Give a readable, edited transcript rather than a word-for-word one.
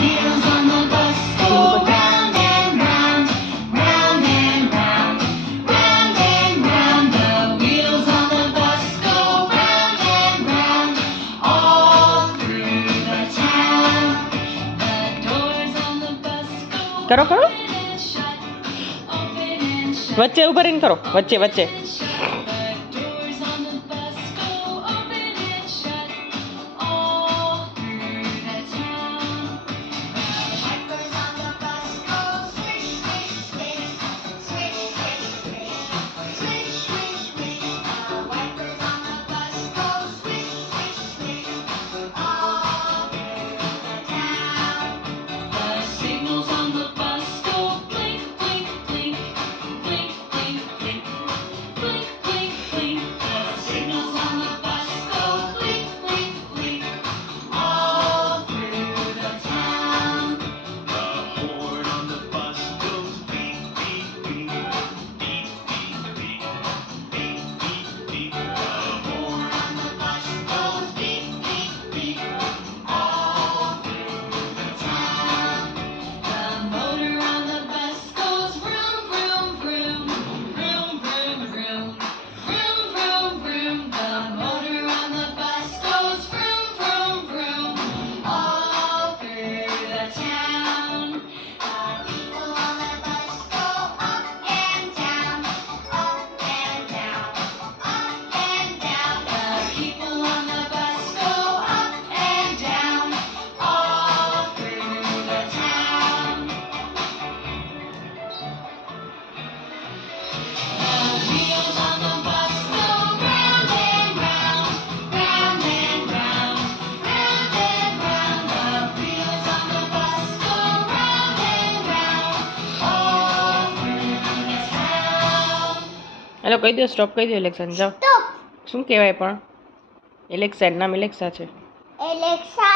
Wheels on the bus go round and round, round and round, round and round. The wheels on the bus go round and round, all through the town. The doors on the bus go કરો કરો open and shut, open and shut. વચ્ચે ઉભા રહીને કરો વચ્ચે વચ્ચે The doors on the bus go open and shut, all through the town. The wipers on the bus go swish, swish, swish, swish, swish, swish, swish, swish, swish. The wipers on the bus go swish, swish, swish, all through the town. The signals on the bus go blink, blink, blink, blink, blink, blink, blink, blink, blink. The signals on the bus go blink, blink, blink, all through the town. The horn on the bus goes beep, beep, beep, beep, beep, beep, beep, beep, beep. The horn On the bus goes beep, beep, beep, all through the town. The motor on the bus goes vroom, vroom, vroom, vroom, vroom, vroom, vroom, vroom, vroom. The motor on the bus goes vroom, vroom, vroom, all through the town. The people on the bus go up and down, up and down, up and down. The people on the bus go up and down, all through the town. The wheels on the bus go round and round, round and round, round and round. The wheels on the bus go round and round, all through the town. Hello કહી દો stop કહી દો election જાઓ Stop. શું કહેવાય પણ election નામ ઇલેક્સા છે Alexa